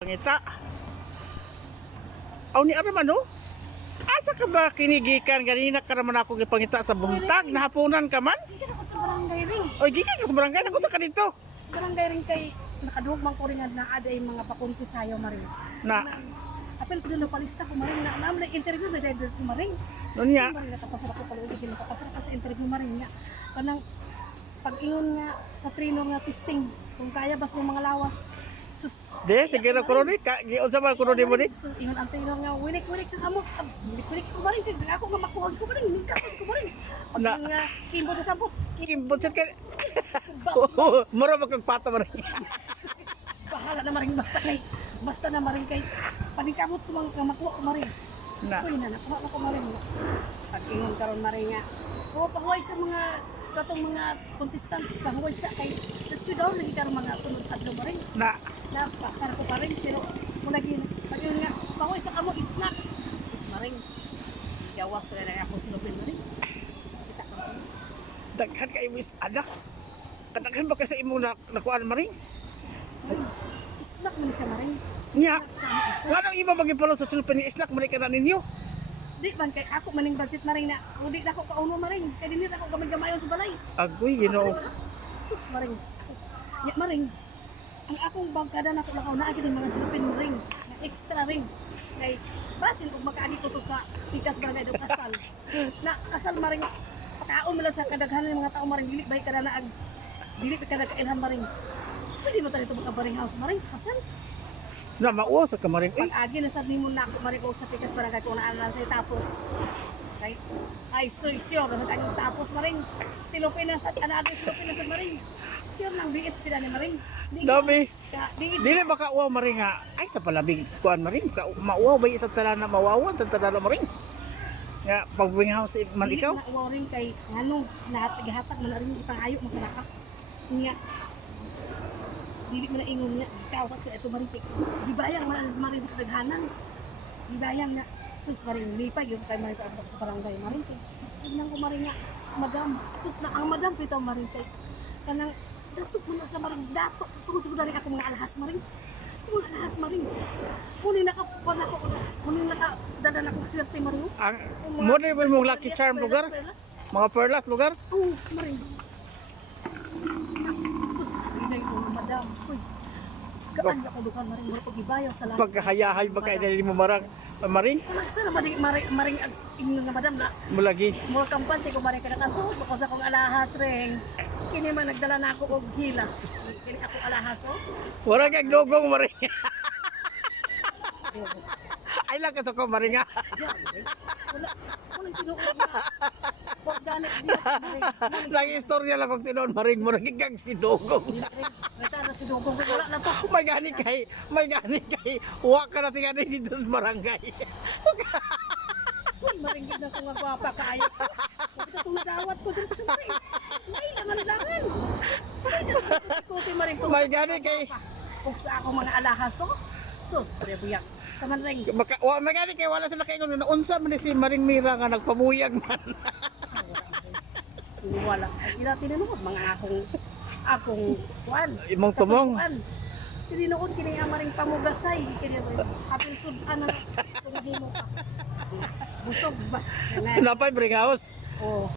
Pangita. Aw ni ara man no? Asa ka ba kinigikan ganina ka raman ako gipangita sa buntag nahaponan ka man? Gikan ako sa barangay ring. Oy gikan ka sa barangay ako sa kadito. Barangay ring kay nakaduog man ko ring na ada yung mga pakunti sayo maring. Na apel ko na palista ko maring na naam na interview na dahil sa maring. nunya Maring nakapasar ako pala sige nakapasar ako sa interview maring nga. Kanang pag-ingon nga sa trainer nga testing kung kaya ba sa mga lawas. Sus. de sige ra kuno ni ka giun sa man kuno ni mo ni. So ingon ang trainer nga winik-winik sa kamo. Winik-winik ko maring kay ako nga makuha ko maring ningka ko maring. Pag Na nga kimbo sa sampo. kimbot ka. Mura magpata man. Bahala na maring basta na maring kay paningkamot ko mga makuha ko maring. Na Uy na nakuha na ko maring. Pag ingon karon maring nga. O pahuway sa mga katong mga contestant pahuway sa kay desyo daw lagi karon mga sunod adlaw maring. na Na pasar ko pa rin pero mula gin pag yun nga pahuway sa kamo snack. Sus maring. Gawas ko na ako silupin maring. Kita ko. daghan kay wis ada. Kadaghan ba ka sa imo na nakuan maring? Snack man siya maring. Nya, Sama ito. ngano iba magipalo sa sulpan ni snack man ka na ninyo? Di man kay ako maning budget maring na udi na ako kauno maring kay dinhi ako gamay-gamayon sa balay. Agoy Ginoo. Sus maring. Sus. Ya maring. Ang akong bangkada na ko lakaw na agad mga silupin ring, na extra ring. Kay basin ug makaagi ko to sa pikas barangay do kasal. Na kasal maring pakaon mo lang sa kadaghanan ng mga tao maring dili bay kada na ag dili pa kada kailhan maring. Pwede mo tayo ito makabaring house maring sa kasal. Na mauwa sa kamaring eh. Pag agi na sa nimo na ako maring o sa pikas barangay kung naan lang sa tapos. Right? Ay, so sure na ang tapos maring silupin na sa anaagay silupin na sa maring. Sure nang biits pila ni maring. Di- Dami. Di Dili baka uwaw maring nga. Ay sa palabing kuan maring ka mauwaw ba sa talana mawawan sa talana maring. Nga pagbing house man ikaw. na worrying kay ano lahat gahatag man rin ipangayo makanaka. Nya dili man na ingon nga ikaw ka ito maring kay gibayang maring sa kadaghanan. Gibayang nga sus maring lipay yung kay maring sa barangay maring kay nang ko maring nga madam sus na ang madam pitaw maring kay kanang datok mo na sa maring datok tungod sa dari ako mga alahas maring mga alahas maring muni nakapan ako muni nakadadan akong swerte maring Ang mo na ba mong lucky charm lugar? Mga perlas lugar? Oo, maring. Sus, inay ko, madam. Uy, gaan ako dukan, maring. Mura pag-ibayaw sa lahat. Pagkahayahay ba kay dali mo marang maring Malaksa na maring inyo nga madam na. mulagi. Mura kampante ko maring kanakaso. Bakos akong alahas ring. Kini man nagdala na ako og hilas. Kini ako alahas, oh. Wala kay dogong maring. Ay lang ka sa ko maring nga. Wala, wala sinuod na. Organic diya, maring. Lagi istorya lang kung tinuod maring mo kag si dogong. Rita na si Dugong, wala na to. May gani kay wa ka na tingani dito sa barangay. Uy, maringgit na ko nga gwapa kaayo ko. Huwag ito itong nadawat ko dito sa maring. May langan-langan. Ikuti maring ko. May gani kay Kung sa ako mga alahas, oh. Sus, prebuyak. Sa maring. may gani kay wala sila kay kuno unsa man ni si Maring Mira nga nagpabuyag man. Wala. Ila tinanong mga akong kuan. Imong tumong. Tininood kini ang maring pamugasay. Kini apil sudan na kung himo ka. Busog ba? Napay bring house. Oh.